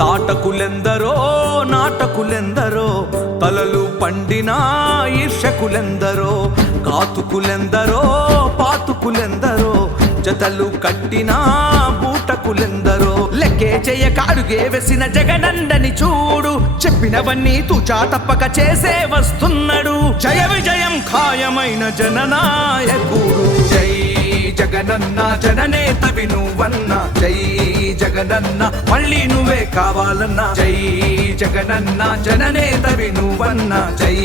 తాటకులెందరో నాటకులెందరో తలలు పండిన ఈర్షకులెందరో కాతుకులెందరో పాతుకులెందరో జతలు కట్టిన బూటకులెందరో లెక్కే చేయక అడుగే వేసిన జగనన్నని చూడు చెప్పినవన్నీ తూచా తప్పక చేసే వస్తున్నాడు జయ విజయం ఖాయమైన జననాయకుడు జై జగనన్న జననేత వినువన్న జై జగనన్న మళ్ళీ నువ్వే కావాలన్నా జై జగనన్న జననేత వినువన్న జై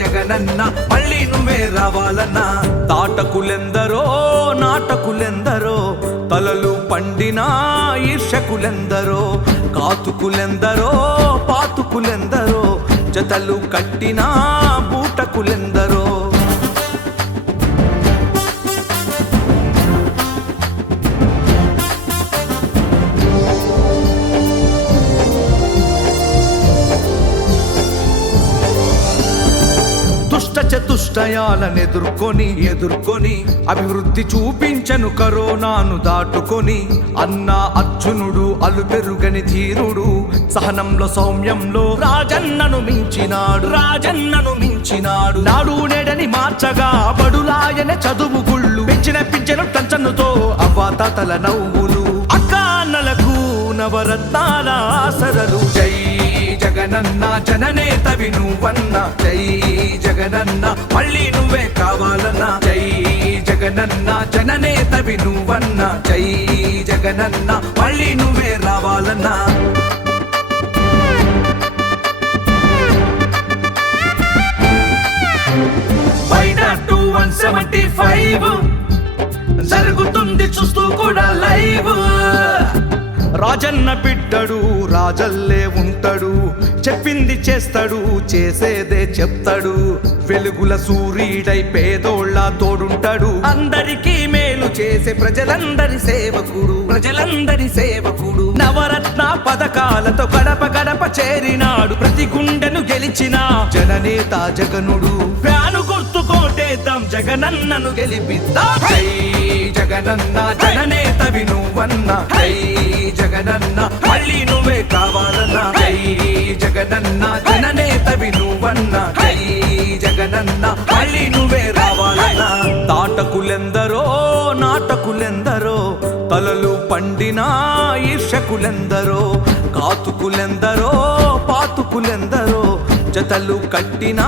జగనన్న మళ్ళీ నువ్వే రావాలన్నా తాటకులెందరో నాటకులెందరో తలలు పండిన ఈర్షకులెందరో కాతుకులెందరో పాతుకులెందరో జతలు కట్టిన బూటకులెందరో చతుష్టయాలనెదుర్కొని అభివృద్ధి చూపించను కరోనాను దాటుకొని అన్నా అర్జునుడు అలుపెరుగని ధీరుడు సహనంలో సౌమ్యంలో రాజన్నను మించినాడు నాడు నేడని మార్చగా బడులాయన చదువు గుళ్ళు పెంచిన పింఛను టంచనుతో అవ్వాతాతల నవ్వులు అక్కాన్నలకు నవరత్నాల ఆసరలు జై జగనన్న జననేత వినువన్న జై జగనన్న మళ్ళీ నువ్వే కావాలన్నా జై జగనన్న జననేత వినువన్న జై జగనన్న మళ్ళీ నువ్వే రావాలన్నా బయట 175 జరుగుతుంది చూస్తూ కూడా లైవ్ రాజన్న బిడ్డడు రాజల్లే ఉంటాడు చెప్పింది చేస్తాడు చేసేదే చెప్తాడు వెలుగుల సూర్యుడై పేదోళ్ళ తోడుంటాడు అందరికీ మేలు చేసే ప్రజలందరి సేవకుడు నవరత్న పథకాలతో గడప గడప చేరినాడు ప్రతి గుండెను గెలిచిన జననేత జగనుడు ప్రాణు గుర్తు కోటేద్దాం జగనన్నను గెలిపిద్దాం జై జగనన్న జననేత వినువన్న జై జగనన్న మళ్ళీ నువ్వే కావాలన్నా జై జగనన్న జననేత వినువన్న జై జగనన్న మళ్ళీ నువ్వే రావాలన్నా తాటకులెందరో నాటకులెందరో తలలు పండిన ఈర్షకులెందరో కాతుకులెందరో పాతుకులెందరో జతలు కట్టిన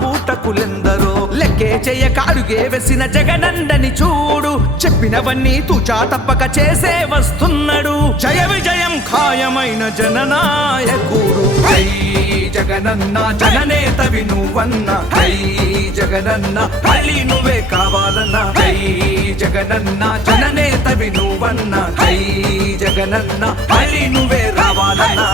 బూటకులెందరో లెక్కే చేయక అడుగే వేసిన జగనన్నని చూడు చెప్పినవన్నీ తూచా తప్పక చేసే వస్తున్నాడు జయ విజయం ఖాయమైన జననాయకుడు జై జగనన్న జననేత వినువన్న జై జగనన్న మళ్ళీ నువ్వే కావాలన్నా జై జగనన్న జననేత వినువన్న జై జగనన్న మళ్ళీ నువ్వే రావాలన్నా